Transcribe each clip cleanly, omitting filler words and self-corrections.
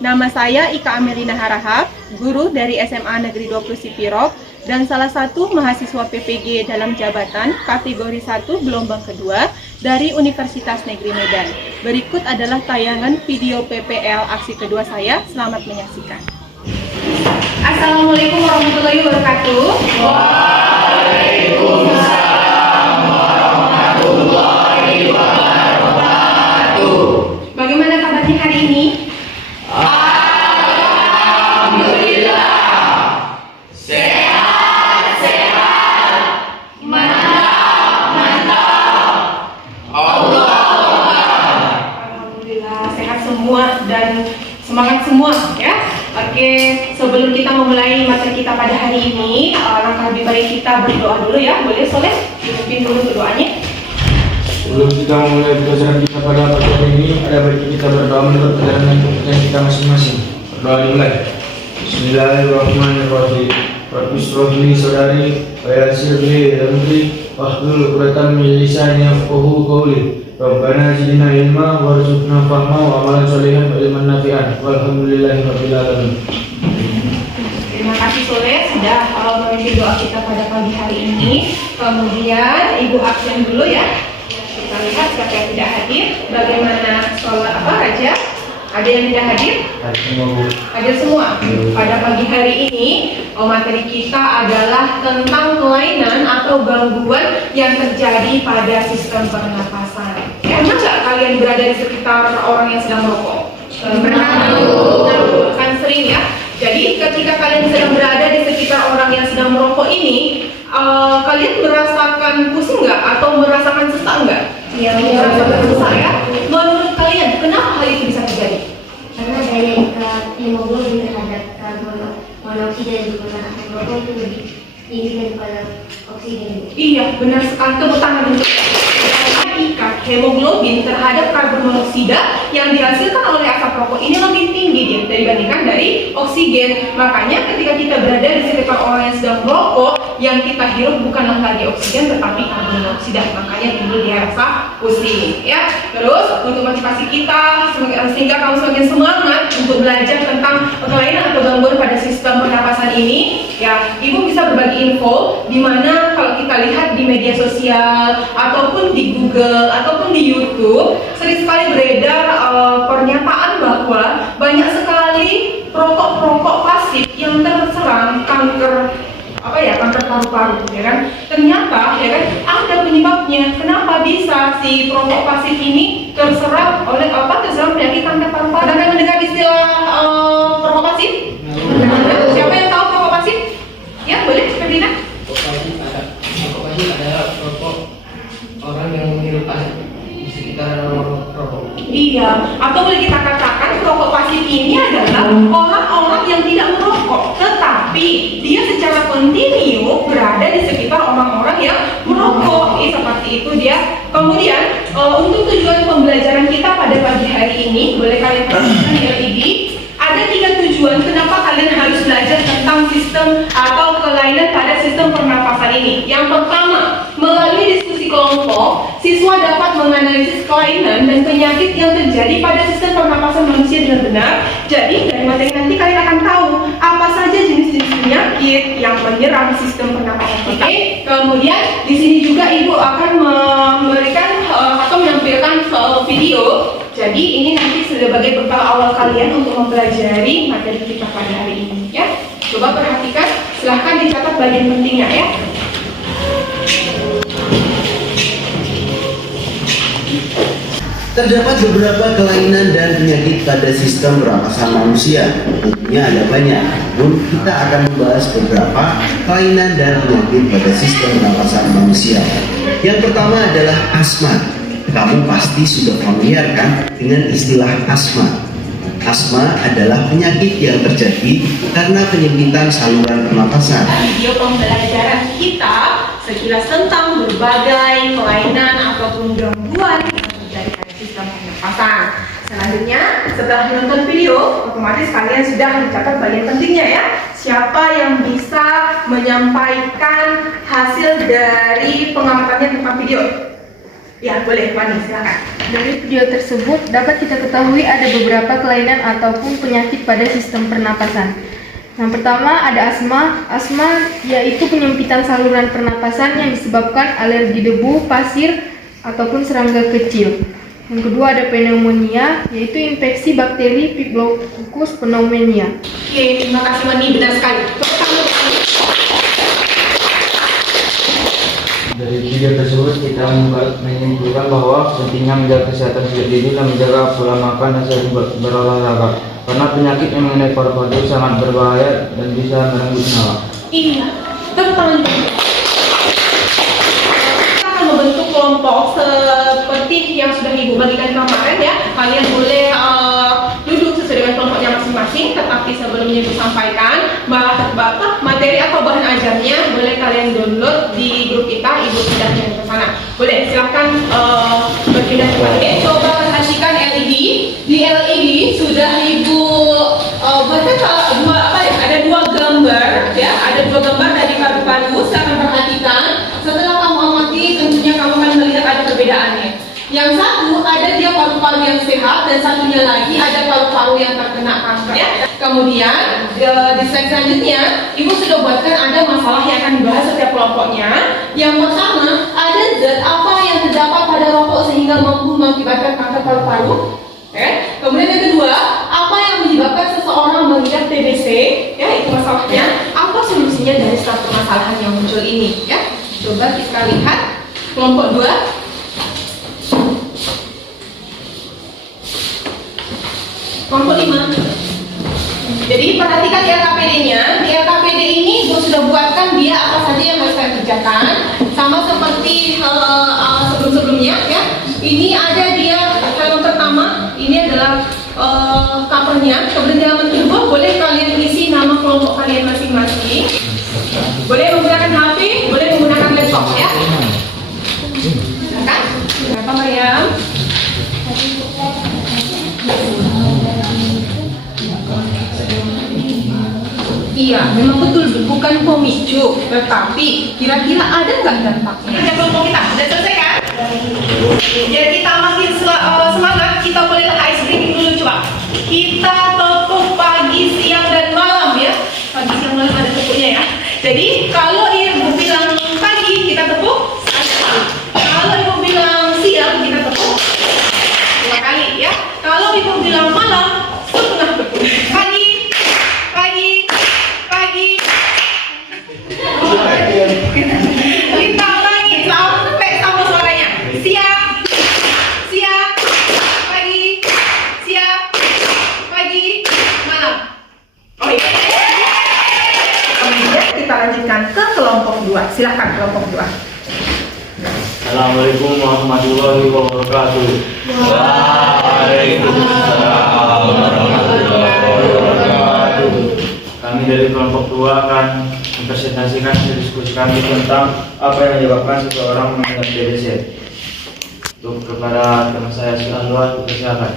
Nama saya Ika Amelina Harahap, guru dari SMA Negeri 20 Sipirog dan salah satu mahasiswa PPG dalam jabatan kategori 1 gelombang kedua dari Universitas Negeri Medan. Berikut adalah tayangan video PPL aksi kedua saya. Selamat menyaksikan. Assalamualaikum warahmatullahi wabarakatuh. Waalaikumsalam warahmatullahi wabarakatuh. Bagaimana kabarnya hari ini? Alhamdulillah. Sehat. Mantap. Alhamdulillah sehat semua dan semangat semua ya. Oke, sebelum kita memulai materi kita pada hari ini, langkah lebih baik kita berdoa dulu ya. Boleh Soleh? Pimpin dulu doanya. Sebelum kita memulai pelajaran kita pada pagi hari ini, ada baiknya kita berdoa menurut ajaran dan kepercayaan kita masing-masing. Berdoa dimulai. Bismillahirrahmanirrahim. Rabbi shrah li sadri wa yassir li amri wahlul 'uqdatam min lisani yafqahu qawli. Rabbana zidna ilma warzuqna fahma wa amalan sholihan wa ilman nafi'an. Walhamdulillahirabbil alamin. Terima kasih Soleh sudah memimpin doa kita pada pagi hari ini. Kemudian Ibu absen dulu ya. Kita lihat siapa yang tidak hadir. Bagaimana sholat Raja? Ada yang tidak hadir? Hadir semua. Pada pagi hari ini materi kita adalah tentang kelainan atau gangguan yang terjadi pada sistem pernapasan. Pernah nggak kalian berada di sekitar orang yang sedang merokok? Pernah. Kan sering ya. Jadi ketika kalian sedang berada di sekitar orang yang sedang merokok ini, kalian merasakan pusing nggak atau merasakan sesak nggak? Iya, merasakan sesak ya. Menurut kalian, kenapa hal itu bisa terjadi? Karena daya hemoglobin terhadap karbon monoksida yang digunakan merokok itu lebih tinggi daripada oksigen. Iya, benar sekali. Tepuk tangan untuk ikat hemoglobin terhadap karbon monoksida yang dihasilkan oleh asap rokok ini lebih tinggi dibandingkan dari oksigen. Makanya ketika kita berada di sekitar orang yang sedang merokok, yang kita hirup bukanlah lagi oksigen tetapi karbon monoksida. Makanya timbul dia rasa pusing ya. Terus untuk motivasi kita sehingga kamu semakin semangat untuk belajar tentang kelainan atau gangguan pada sistem pernapasan ini ya, Ibu bisa berbagi info di mana kalau kita lihat di media sosial ataupun di Google ataupun di YouTube sering sekali beredar pernyataan bahwa banyak sekali perokok-perokok pasif yang terserang kanker kanker paru-paru ya kan. Ternyata ya kan ada penyebabnya. Kenapa bisa si perokok pasif ini terserang penyakit kanker paru-paru? Anda mendengar istilah perokok pasif? Siapa yang tahu perokok pasif? Ya boleh, Ferdina. Perokok pasif adalah perokok orang yang menghirup asap di sekitar rokok. Iya, atau boleh kita katakan perokok pasif ini adalah orang-orang yang tidak merokok, tetapi dia secara kontinu berada di sekitar orang-orang yang merokok. Seperti itu dia. Kemudian untuk tujuan pembelajaran kita pada pagi hari ini, boleh kalian perhatikan di LED. Ada 3 tujuan kenapa kalian harus belajar tentang sistem atau kelainan pada sistem pernapasan ini. Yang pertama, melalui diskusi kelompok, siswa dapat menganalisis kelainan dan penyakit yang terjadi pada sistem pernapasan manusia dengan benar. Jadi dari materi nanti kalian akan tahu apa saja jenis-jenis penyakit yang menyerang sistem pernapasan kita. Kemudian di sini juga Ibu akan memberikan atau menampilkan video. Jadi ini nanti sebagai bekal awal kalian untuk mempelajari materi kita pada hari ini ya. Coba perhatikan, silahkan dicatat bagian pentingnya ya. Terdapat beberapa kelainan dan penyakit pada sistem pernapasan manusia. Tentunya ada banyak, namun kita akan membahas beberapa kelainan dan penyakit pada sistem pernapasan manusia. Yang pertama adalah asma. Kamu pasti sudah familiar kan dengan istilah asma. Asma adalah penyakit yang terjadi karena penyempitan saluran pernapasan. Video pembelajaran kita sekilas tentang berbagai kelainan ataupun gangguan yang terjadi pada sistem pernapasan. Selanjutnya, setelah menonton video, otomatis kalian sudah mencatat bagian pentingnya ya. Siapa yang bisa menyampaikan hasil dari pengamatannya tentang video? Ya, boleh, Wani, silakan. Dari video tersebut dapat kita ketahui ada beberapa kelainan ataupun penyakit pada sistem pernapasan. Yang pertama ada asma. Asma yaitu penyempitan saluran pernapasan yang disebabkan alergi debu, pasir, ataupun serangga kecil. Yang kedua ada pneumonia, yaitu infeksi bakteri Piplococcus pneumoniae. Oke, terima kasih Wani, benar sekali. Dari video tersebut kita menyimpulkan bahwa pentingnya menjaga kesehatan sejak dini dan menjaga pola makan dan sering berolahraga. Karena penyakit yang mengenai paru-paru sangat berbahaya dan bisa merenggut nyawa. Iya, tepuk tangan dulu. Kita akan membentuk kelompok seperti yang sudah Ibu bagikan kemarin ya. Kalian boleh duduk sesuai dengan kelompoknya masing-masing, tetapi sebelumnya Ibu sampaikan bahwa materi atau bahan ajarnya boleh kalian download di grup kita, Ibu sudah yang ke sana. Boleh, silahkan berpindah tempat. Oke, coba perhatikan LED. Di LED sudah Ibu buatkan ada dua gambar ya, ada dua gambar dari paru-paru. Silahkan perhatikan. Setelah kamu amati, tentunya kamu akan melihat ada perbedaannya. Yang satu ada dia paru-paru yang sehat dan satunya lagi ada paru-paru yang terkena kanker ya. Kemudian di slide selanjutnya Ibu sudah buatkan ada masalah yang akan dibahas setiap kelompoknya. Yang pertama ada zat apa yang terdapat pada rokok sehingga mampu mengakibatkan kanker paru-paru. Kemudian yang kedua, apa yang menyebabkan seseorang mengidap TBC? Ya, itu masalahnya. Apa solusinya dari setiap permasalahan yang muncul ini? Ya, coba kita lihat kelompok 2. Kelompok 5. Jadi perhatikan di LKPD-nya. Di LKPD ini Ibu sudah buatkan dia apa saja yang harus kalian kerjakan. Sama seperti sebelum-sebelumnya ya. Ini ada dia halaman pertama. Ini adalah covernya. Kemudian di halaman kedua boleh kalian isi nama kelompok kalian masing-masing. Boleh menggunakan HP, boleh menggunakan laptop ya. Silakan. Kenapa Mariam? Iya, memang betul bukan pemicu, tetapi kira-kira ada nggak dampaknya? Ada kelompok kita, sudah selesai kan? Jadi kita makin semangat, kita bolehlah ice breaking dulu coba. Kita tepuk pagi, siang dan malam ya. Pagi, siang, malam ada tepuknya ya. Jadi kalau Ibu bilang pagi, kita tepuk 1 kali. Kalau Ibu bilang siang, kita tepuk 2 kali ya. Kalau Ibu bilang malam, setengah tepuk. Pagi. Kita ulangi sampai sama suaranya. Siang, pagi, malam. Oh iya. Kemudian kita lanjutkan ke kelompok 2. Silahkan kelompok 2. Assalamualaikum warahmatullahi wabarakatuh. Waalaikumsalam warahmatullahi wabarakatuh. Kami dari kelompok 2 akan mempresentasikan diskusi kami tentang apa yang menyebabkan seseorang mengidap TBC. Untuk kepada teman saya Anwar, persilakan.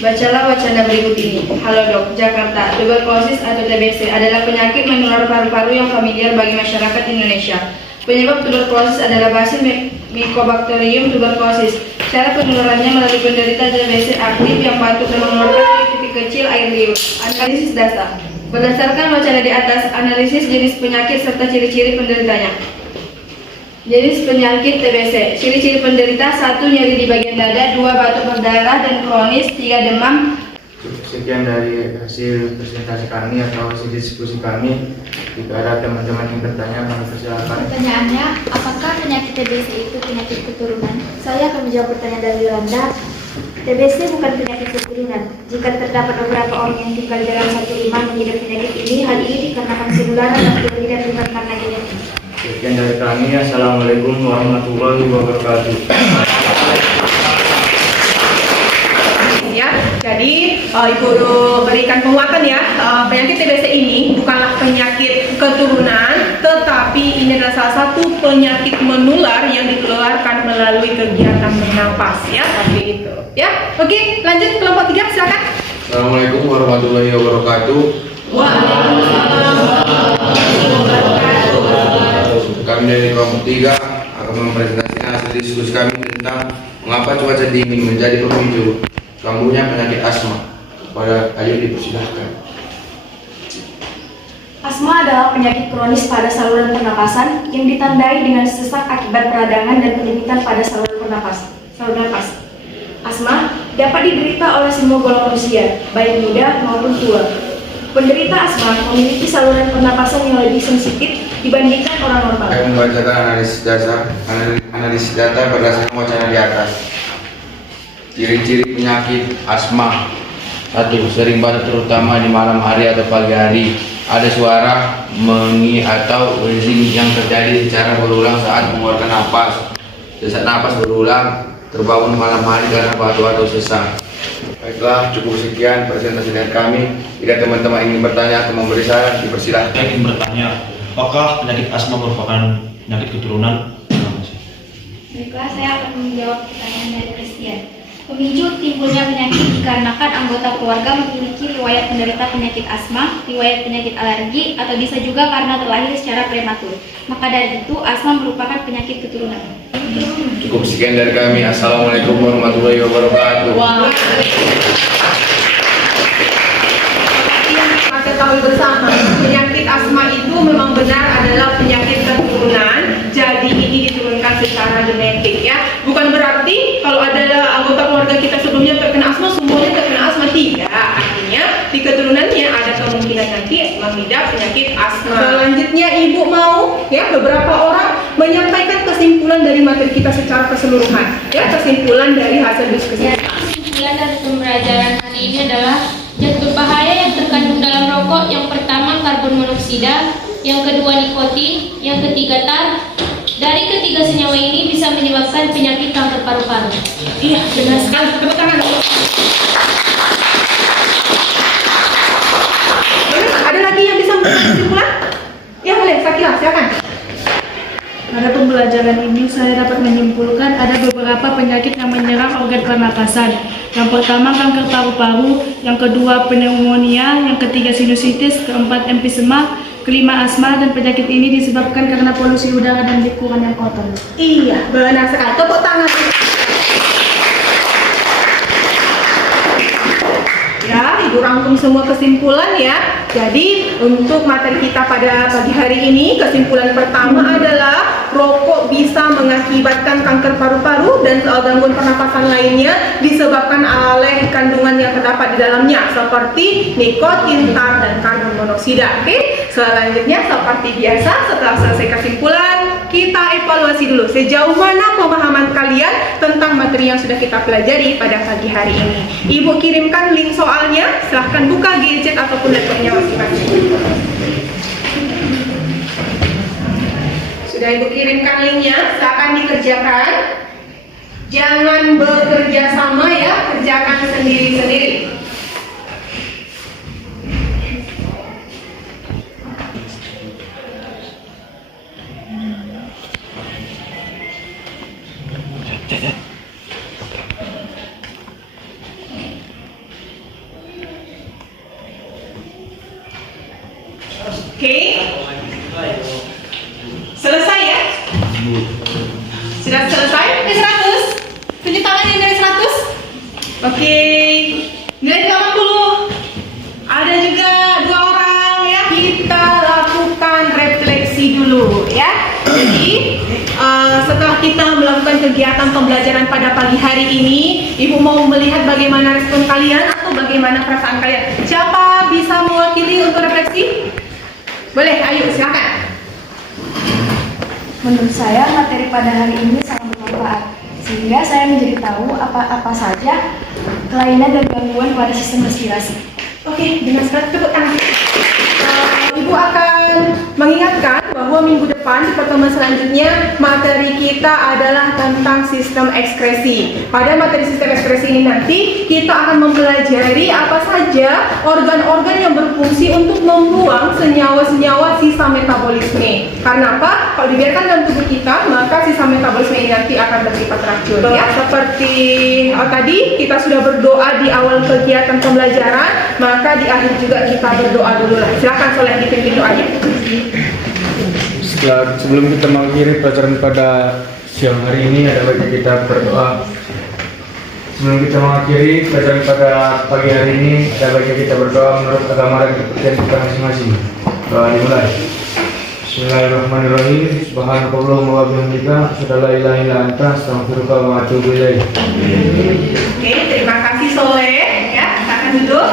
Bacalah wacana berikut ini. Halo Dok, Jakarta. Tuberkulosis atau TBC adalah penyakit menular paru-paru yang familiar bagi masyarakat Indonesia. Penyebab tuberkulosis adalah Bacillus Mycobacterium tuberculosis. Cara penularannya melalui penderita TBC aktif yang batuk dan mengeluarkan titik kecil air liur. Analisis dasar. Berdasarkan wacana di atas, analisis jenis penyakit serta ciri-ciri penderitanya. Jenis penyakit TBC. Ciri-ciri penderita: 1. Nyeri di bagian dada, 2. Batuk berdarah dan kronis, 3. Demam. Sekian dari hasil presentasi kami atau hasil diskusi kami. Jika ada teman-teman yang bertanya, kami persilakan. Pertanyaannya, apakah penyakit TBC itu penyakit keturunan? Saya akan menjawab pertanyaan dari Yolanda. TBC bukan penyakit keturunan. Jika terdapat beberapa orang yang tinggal dalam satu rumah mengidap penyakit ini, hal ini dikarenakan penularan bakteri dan bukan karena genetik. Sekian dari kami. Assalamualaikum warahmatullahi wabarakatuh. Ya, jadi Ibu berikan penguatan ya. Penyakit TBC ini bukanlah penyakit keturunan, tetapi ini adalah salah satu penyakit menular yang ditularkan melalui kegiatan bernapas ya, seperti itu. Ya, oke, lanjut kelompok 3, silakan. Assalamualaikum warahmatullahi wabarakatuh. Waalaikumsalam. Kami dari kelompok 3 akan mempresentasikan hasil hasil diskusi kami tentang mengapa cuaca dingin menjadi pemicu kambuhnya penyakit asma. Ayo dipersilahkan. Asma adalah penyakit kronis pada saluran pernapasan yang ditandai dengan sesak akibat peradangan dan penyempitan pada saluran napas. Asma dapat diderita oleh semua golongan usia, baik muda maupun tua. Penderita asma memiliki saluran pernapasan yang lebih sensitif dibandingkan orang normal. Saya membacakan analisis data berdasarkan wacana di atas. Ciri-ciri penyakit asma. 1. Sering batuk terutama di malam hari atau pagi hari. Ada suara mengi atau wheezing yang terjadi secara berulang saat mengeluarkan napas. Sesak napas berulang, terbangun malam hari karena batuk atau sesak. Baiklah, cukup sekian presentasi dari kami. Jika teman-teman ingin bertanya atau memberi saran, dipersilahkan. Saya ingin bertanya, apakah penyakit asma merupakan penyakit keturunan? Baiklah, saya akan menjawab pertanyaan dari Christian. Pemicu timbulnya penyakit dikarenakan anggota keluarga memiliki riwayat penderita penyakit asma, riwayat penyakit alergi, atau bisa juga karena terlahir secara prematur. Maka dari itu, asma merupakan penyakit keturunan. Cukup sekian dari kami. Assalamualaikum warahmatullahi wabarakatuh. Kita ketahui bersama, penyakit asma itu memang benar adalah penyakit keturunan. Jadi ini diturunkan secara genetik ya. Bukan berarti kalau ada anggota keluarga kita sebelumnya terkena asma, semuanya terkena asma. Tidak. Artinya di keturunannya ada kemungkinan nanti mengidap penyakit asma. Selanjutnya Ibu mau ya beberapa orang menyampaikan kesimpulan dari materi kita secara keseluruhan. Ya, kesimpulan dari hasil diskusi. Kesimpulan dari pembelajaran hari ini adalah zat berbahaya yang terkandung dalam rokok. Yang pertama karbon monoksida, yang kedua nikotin, yang ketiga tar. Dari ketiga senyawa ini bisa menyebabkan penyakit kanker paru-paru. Iya, benar sekali. Tepuk tangan. Ada lagi yang bisa memberikan kesimpulan? Ya boleh, Sakila, silakan. Pada pembelajaran ini saya dapat menyimpulkan ada beberapa penyakit yang menyerang organ pernapasan. Yang pertama kanker paru-paru, yang kedua pneumonia, yang ketiga sinusitis, keempat emfisema, kelima asma, dan penyakit ini disebabkan karena polusi udara dan lingkungan yang kotor. Iya, benar sekali. Tepuk tangan. Ya, Ibu rangkum semua kesimpulan ya. Jadi untuk materi kita pada pagi hari ini, kesimpulan pertama adalah rokok bisa mengakibatkan kanker paru-paru dan gangguan pernapasan lainnya disebabkan oleh kandungan yang terdapat di dalamnya seperti nikotin, tar, dan karbon monoksida. Oke, selanjutnya seperti biasa setelah selesai kesimpulan kita evaluasi dulu sejauh mana pemahaman kalian tentang materi yang sudah kita pelajari pada pagi hari ini. Ibu kirimkan link soalnya, silahkan buka gadget ataupun laptopnya masing-masing. Sudah Ibu kirimkan linknya, silakan dikerjakan. Jangan bekerja sama ya, kerjakan sendiri-sendiri. Oke. Selesai ya? Sudah selesai? Nilai 100? Tunjuk tangan yang nilai 100? Oke. Nilai 80? Ada juga 2 orang ya. Kita lakukan refleksi dulu ya. Jadi setelah kita melakukan kegiatan pembelajaran pada pagi hari ini, Ibu mau melihat bagaimana respon kalian atau bagaimana perasaan kalian. Siapa bisa mewakili untuk refleksi? Boleh, ayo silakan. Menurut saya materi pada hari ini sangat bermanfaat, sehingga saya menjadi tahu apa saja kelainan dan gangguan pada sistem respirasi. Oke, dengan sekali tepuk tangan. Ibu akan mengingatkan bahwa minggu depan di pertemuan selanjutnya materi kita adalah tentang sistem ekskresi. Pada materi sistem ekskresi ini nanti kita akan mempelajari apa saja organ-organ yang berfungsi untuk membuang senyawa-senyawa sisa metabolisme. Karena apa? Kalau dibiarkan dalam tubuh kita, maka sisa metabolisme ini nanti akan bersifat racun. Ya, seperti tadi kita sudah berdoa di awal kegiatan pembelajaran, maka di akhir juga kita berdoa dulu lah. Silakan Soleh dipimpin doanya. Sebelum kita mengakhiri pelajaran pada siang hari ini ada baiknya kita berdoa. Sebelum kita mengakhiri pelajaran pada pagi hari ini, ada baiknya kita berdoa menurut agama dan kepercayaan kita masing-masing. Doa dimulai. Bismillahirrahmanirrahim. Subhanakallahumma wa bihamdika, asyhadu an la ilaha illa anta, astaghfiruka wa atubu ilaik. Oke, terima kasih Soleh. Ya, silakan duduk.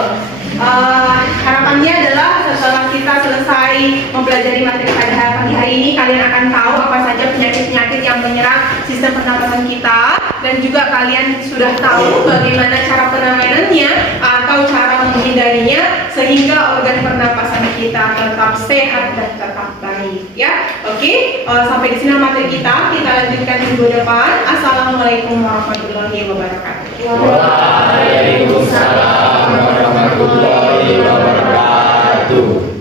Harapannya adalah setelah kita selesai mempelajari materi pada pagi hari ini, kalian akan tahu apa saja penyakit-penyakit yang menyerang sistem pernapasan kita, dan juga kalian sudah tahu bagaimana cara penanganannya atau cara menghindarinya sehingga organ pernapasan kita tetap sehat dan tetap baik. Ya, oke. Sampai di sini materi kita. Kita lanjutkan minggu depan. Assalamualaikum warahmatullahi wabarakatuh. Waalaikumsalam warahmatullahi wabarakatuh.